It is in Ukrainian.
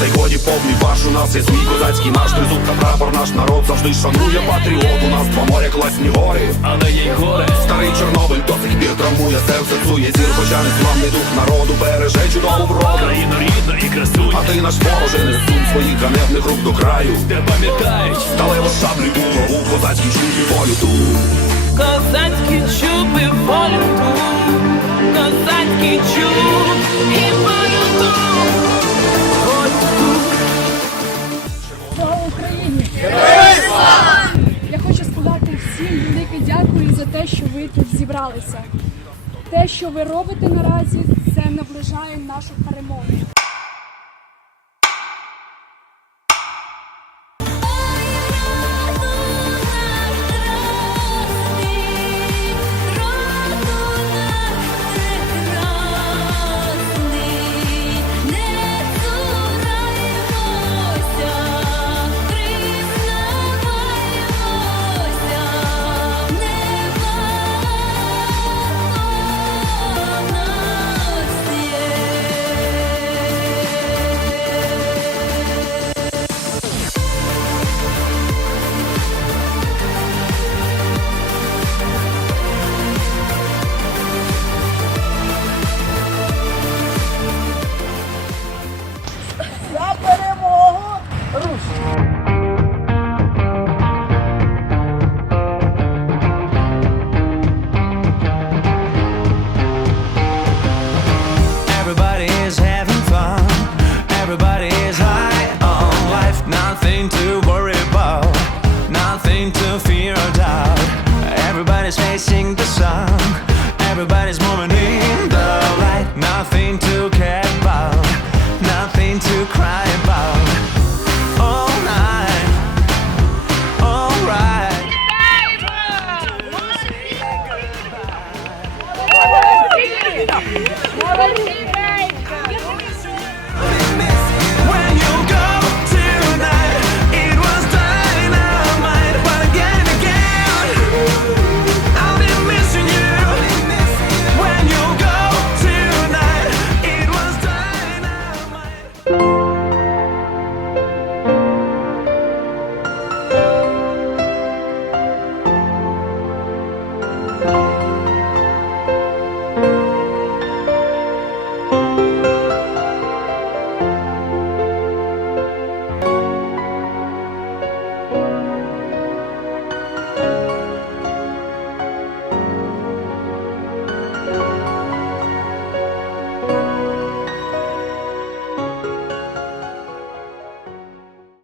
та й годі повний фарш У нас є свій козацький марш, тризуб та прапор Наш народ завжди шанує патріот У нас два моря, класні гори але є горе. Старий Чорнобиль до сих пір травмує серце цує зір, хоча не славний дух народу береже чудову вроду. Країна рідна і красуня, А ти наш вороже не сум своїх ганебних рук до краю. де пам'ятають, Сталево шаблі у козацькій шлюбі волю тут. Козацький чуб і волю тут, козацький чуб за те, що ви тут зібралися. Те, що ви робите наразі, це наближає нашу перемогу. Nothing to worry about, nothing to fear or doubt. Everybody's facing the sun, everybody's moving in the light. Nothing